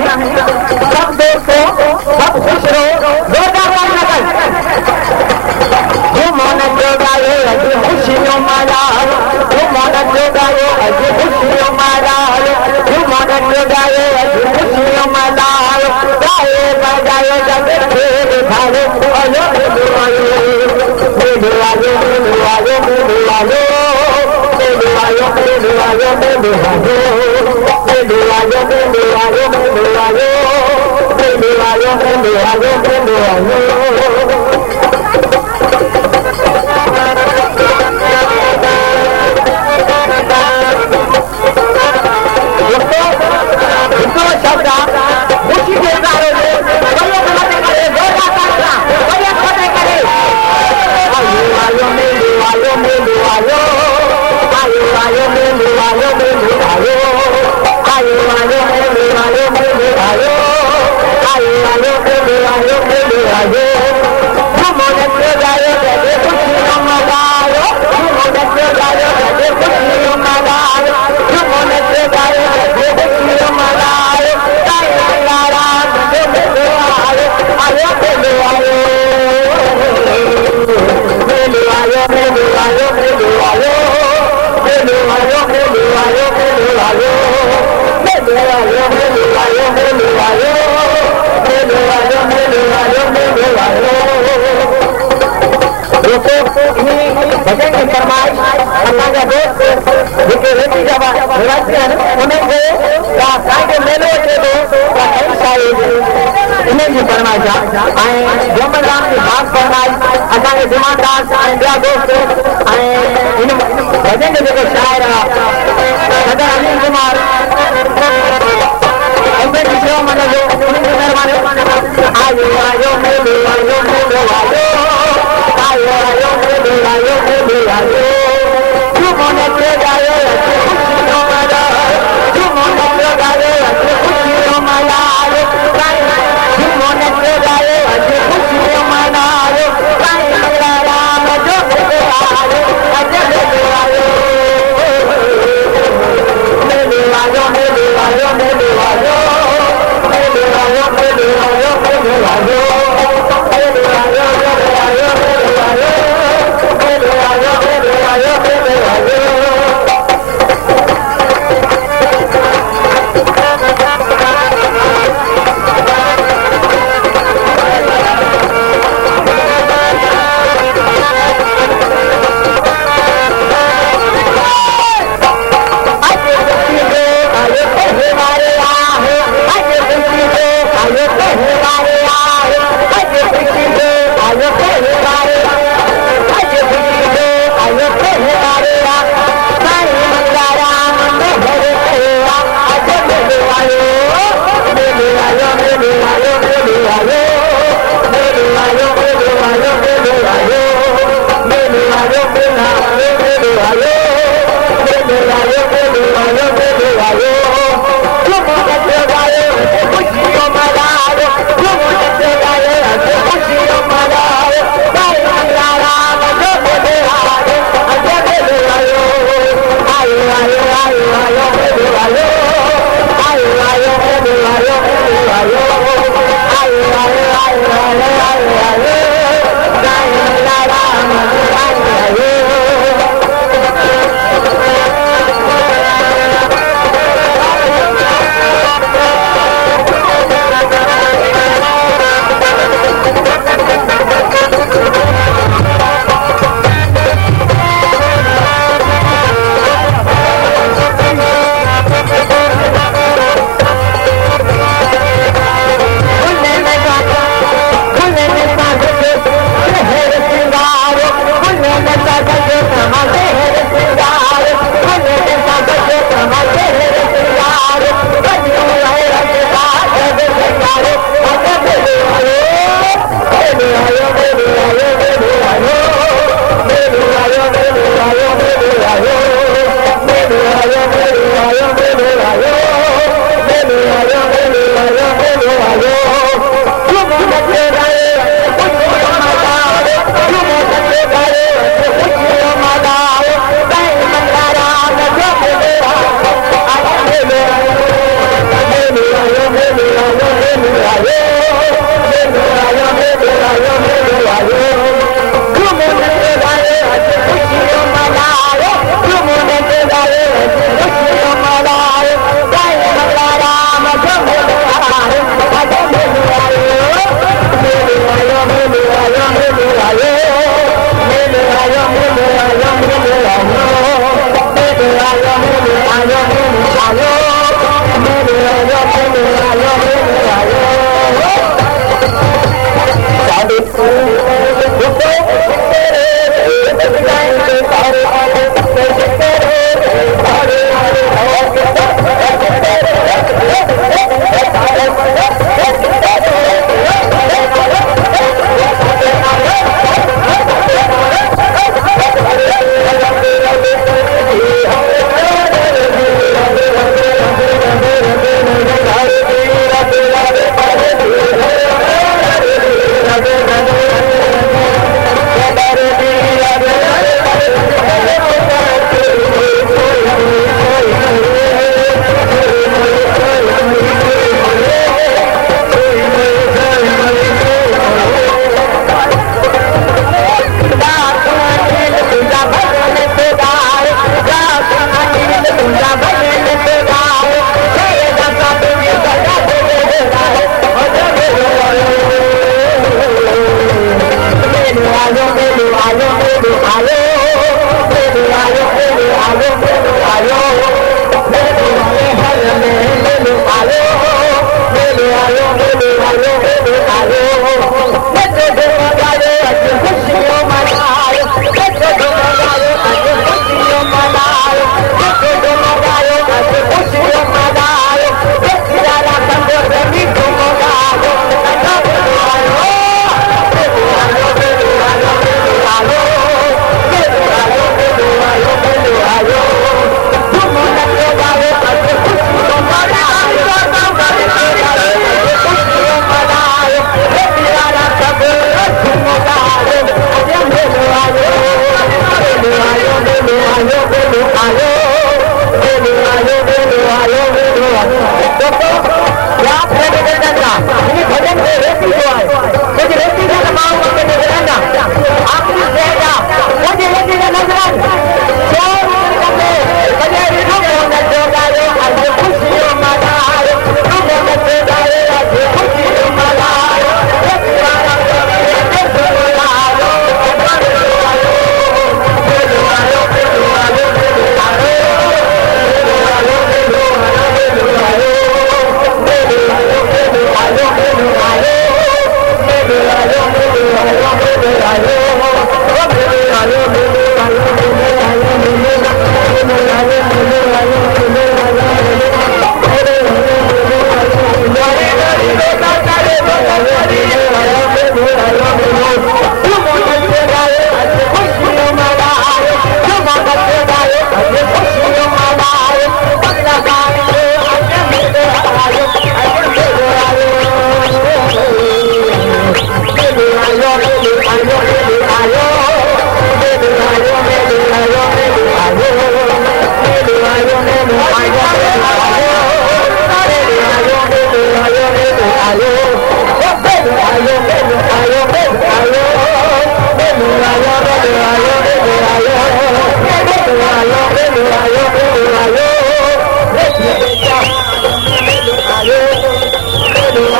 सब देखो सब खुश रहो रोजा बंद न कर मन जो गायो अॼु खुशियों मनाओ मन जो गायो अॼु खुशियों मनाओ मन जो गायो अॼु खुशियों मनाओ गाए बजायो जग खेल भालो अयो आयो आयो आयो भजन की फरमाइश असांजा दोस्त जेके रेती जा रवाजी आहिनि उन्हनि खे साईं जो मेलो अचे थो इन जी फरमाइश आहे ऐं जमल राम जी ख़ासि फरमाइश असांजे दिमाग़दार ऐं ॿिया दोस्त ऐं इन भजन जो जेको शाइर आहे सदर अनिल कुमार उनजी शेवा मञिजो उन्हनि जी महिरबानी आयो आयो मेलो आयो मेलो आयो आयो आयो मेलो आयो मेलो आयो तू मन ते गायो खुशियों मनाओ तू मन ते गायो खुशियों मनाओ तू मन ते गायो खुशियों मनाओ साईं मेरा राम जो आयो अज आयो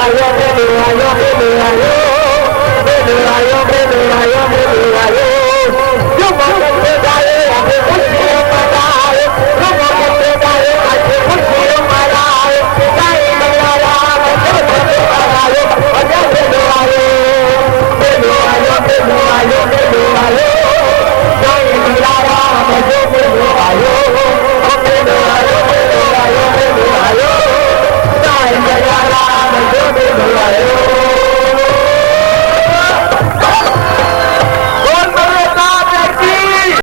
ayo,